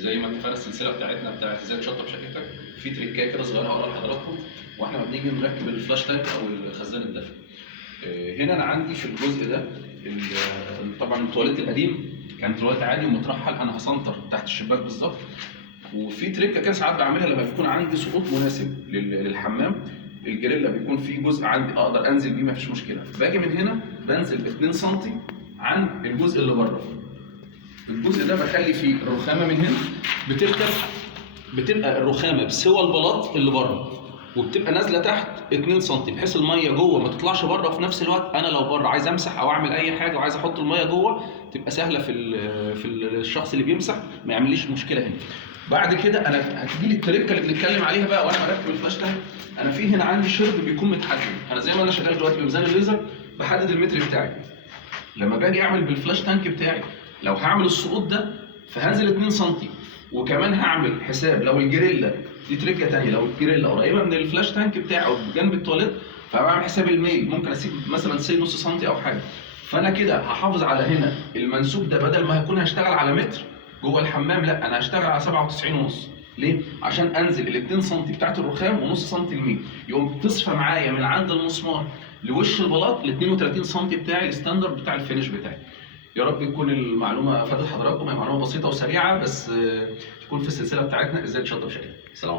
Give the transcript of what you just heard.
زي ما اتفقنا السلسله بتاعتنا بتاعت ازاي تشطب شقتك، في تريكايه كده صغيره هقولها لحضراتكم واحنا ما بنيجي نركب الفلاش تانك او الخزان الدفئ. هنا انا عندي في الجزء ده طبعا التواليت القديم كان تواليت عادي ومترحل، انا هسنتر تحت الشباك بالظبط. وفي تريكه كده ساعات بعملها لما بيكون عندي سقوط مناسب للحمام، الجريلا بيكون في جزء عندي اقدر انزل بيه مفيش مشكله، باجي من هنا بنزل 2 سم عن الجزء اللي بره. الجزء ده بخلي فيه الرخامه من هنا بتبقى الرخامه بسوى البلاط اللي بره، وبتبقى نازله تحت 2 سم بحيث الميه جوه ما تطلعش بره، وفي نفس الوقت انا لو بره عايز امسح او اعمل اي حاجه وعايز احط الميه جوه تبقى سهله في الشخص اللي بيمسح ما يعمليش مشكله هنا. بعد كده انا هتجيلي التريكه اللي بنتكلم عليها بقى وانا بركب الفلاش تانك. انا في هنا عندي شرب بيكون متحدد، انا زي ما انا شغال دلوقتي بميزان الليزر بحدد المتر بتاعي. لما باجي اعمل بالفلاش تانك بتاعي لو هعمل السقوط ده فهنزل 2 سم، وكمان هعمل حساب لو الجريلا دي تريكه ثانيه، لو الجريلا قريبه من الفلاش تانك بتاعي او جنب التواليت فبعمل حساب الميل، ممكن اسيب مثلا نص سم او حاجه. فانا كده هحافظ على هنا المنسوب ده، بدل ما هكون هشتغل على متر جوه الحمام لا انا هشتغل على 97.5. ليه؟ عشان انزل ال 2 سم بتاعت الرخام ونص سم الميل، يقوم تصفى معايا من عند المسمار لوش البلاط ل 32 سم بتاعي الستاندرد بتاع الفينش بتاعي. يا رب تكون المعلومه فادت حضراتكم، هي معلومه بسيطه وسريعه بس تكون في السلسله بتاعتنا ازاي تشطب شقتك. سلام.